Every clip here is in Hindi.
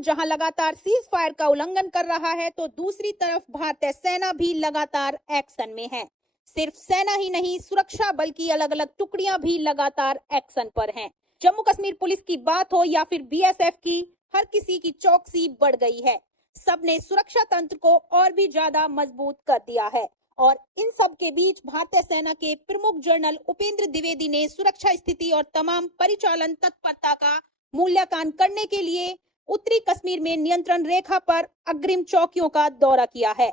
पाकिस्तान जहां लगातार सीज फायर का उल्लंघन कर रहा है, तो दूसरी तरफ भारतीय सेना भी लगातार एक्शन में है। सिर्फ सेना ही नहीं, सुरक्षा बल की अलग अलग टुकड़ियां भी लगातार एक्शन पर हैं। जम्मू कश्मीर पुलिस की बात हो या फिर बीएसएफ की, हर किसी की चौकसी बढ़ गई है। सबने सुरक्षा तंत्र को और भी ज्यादा मजबूत कर दिया है। और इन सब के बीच भारतीय सेना के प्रमुख जनरल उपेंद्र द्विवेदी ने सुरक्षा स्थिति और तमाम परिचालन तत्परता का मूल्यांकन करने के लिए उत्तरी कश्मीर में नियंत्रण रेखा पर अग्रिम चौकियों का दौरा किया है।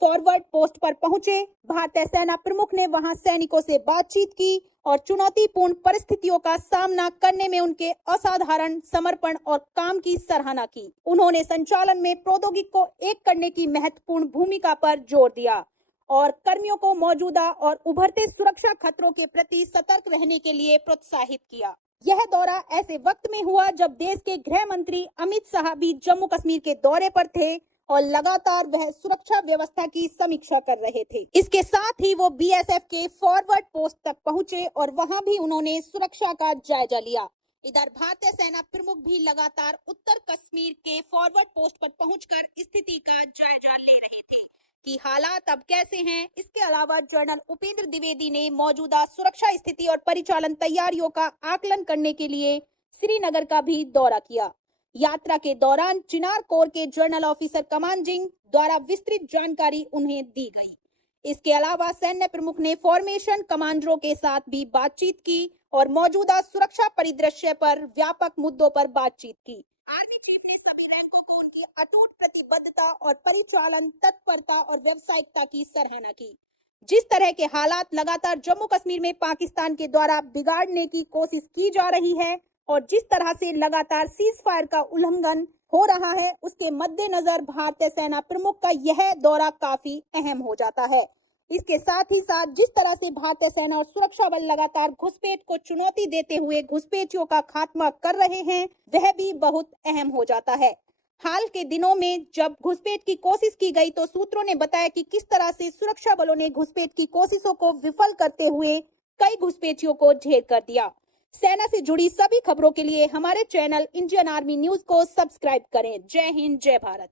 फॉरवर्ड पोस्ट पर पहुंचे भारतीय सेना प्रमुख ने वहां सैनिकों से बातचीत की और चुनौतीपूर्ण परिस्थितियों का सामना करने में उनके असाधारण समर्पण और काम की सराहना की। उन्होंने संचालन में प्रौद्योगिकी को एक करने की महत्वपूर्ण भूमिका पर जोर दिया और कर्मियों को मौजूदा और उभरते सुरक्षा खतरों के प्रति सतर्क रहने के लिए प्रोत्साहित किया। यह दौरा ऐसे वक्त में हुआ जब देश के गृह मंत्री अमित शाह भी जम्मू कश्मीर के दौरे पर थे और लगातार वह सुरक्षा व्यवस्था की समीक्षा कर रहे थे। इसके साथ ही वो बीएसएफ के फॉरवर्ड पोस्ट तक पहुंचे और वहां भी उन्होंने सुरक्षा का जायजा लिया। इधर भारतीय सेना प्रमुख भी लगातार उत्तर कश्मीर के फॉरवर्ड पोस्ट पर पहुंचकर स्थिति का जायजा ले रहे थे कि हालात अब कैसे हैं। इसके अलावा जनरल उपेंद्र द्विवेदी ने मौजूदा सुरक्षा स्थिति और परिचालन तैयारियों का आकलन करने के लिए श्रीनगर का भी दौरा किया। यात्रा के दौरान चिनार कोर के जनरल ऑफिसर कमांडिंग द्वारा विस्तृत जानकारी उन्हें दी गई। इसके अलावा सैन्य प्रमुख ने फॉर्मेशन कमांडरों के साथ भी बातचीत की और मौजूदा सुरक्षा परिदृश्य पर व्यापक मुद्दों पर बातचीत की। आर्मी चीफ ने सभी रैंकों को उनकी अटूट प्रतिबद्धता और परिचालन तत्परता और व्यावसायिकता की सराहना की। जिस तरह के हालात लगातार जम्मू कश्मीर में पाकिस्तान के द्वारा बिगाड़ने की कोशिश की जा रही है और जिस तरह से लगातार सीज फायर का उल्लंघन हो रहा है, उसके मद्देनजर भारतीय सेना प्रमुख का यह दौरा काफी अहम हो जाता है। इसके साथ ही साथ जिस तरह से भारतीय सेना और सुरक्षा बल लगातार घुसपैठ को चुनौती देते हुए घुसपैठियों का खात्मा कर रहे हैं, वह भी बहुत अहम हो जाता है। हाल के दिनों में जब घुसपैठ की कोशिश की गई तो सूत्रों ने बताया कि किस तरह से सुरक्षा बलों ने घुसपैठ की कोशिशों को विफल करते हुए कई घुसपैठियों को ढेर कर दिया। सेना से जुड़ी सभी खबरों के लिए हमारे चैनल इंडियन आर्मी न्यूज को सब्सक्राइब करें। जय हिंद, जय भारत।